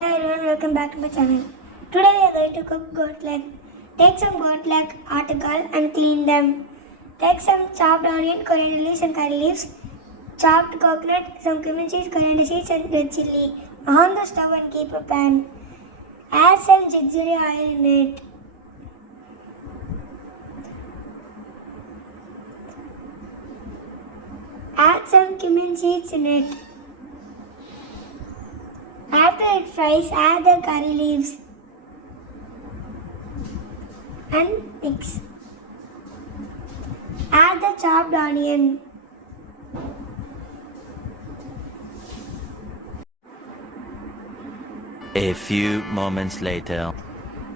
Hi everyone, welcome back to my channel. Today we are going to cook goat leg. Take some goat leg, Aatukaal and clean them. Take some chopped onion, coriander leaves and curry leaves, chopped coconut, some cumin seeds, coriander seeds and red chilli. On the stove and keep a pan. Add some luxury oil in it. Add some cumin seeds in it. After it fries, add the curry leaves and mix. Add the chopped onion. A few moments later.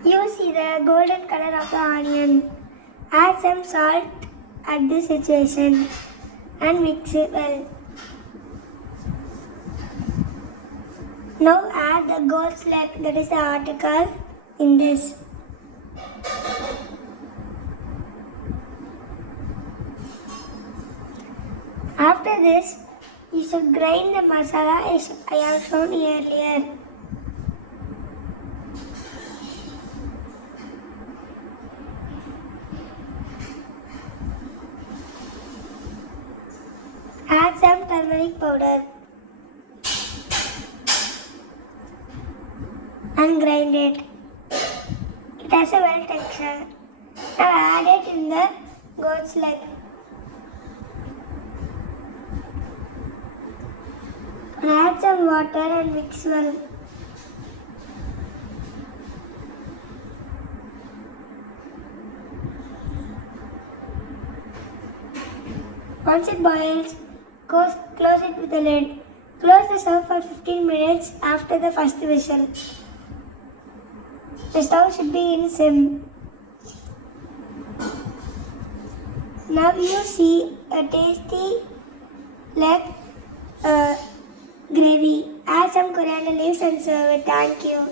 You see the golden color of the onion. Add some salt at this situation and mix it well. Now add the goat's leg, that is the Aatukaal, in this. After this, you should grind the masala as I have shown earlier. Add some turmeric powder and grind it. It has a well texture. Now add it in the goat's leg. And add some water and mix well. Once it boils, close it with a lid. Close the stove for 15 minutes after the first whistle. The stove should be in sim. Now you see a tasty leg gravy. Add some coriander leaves and serve it. Thank you.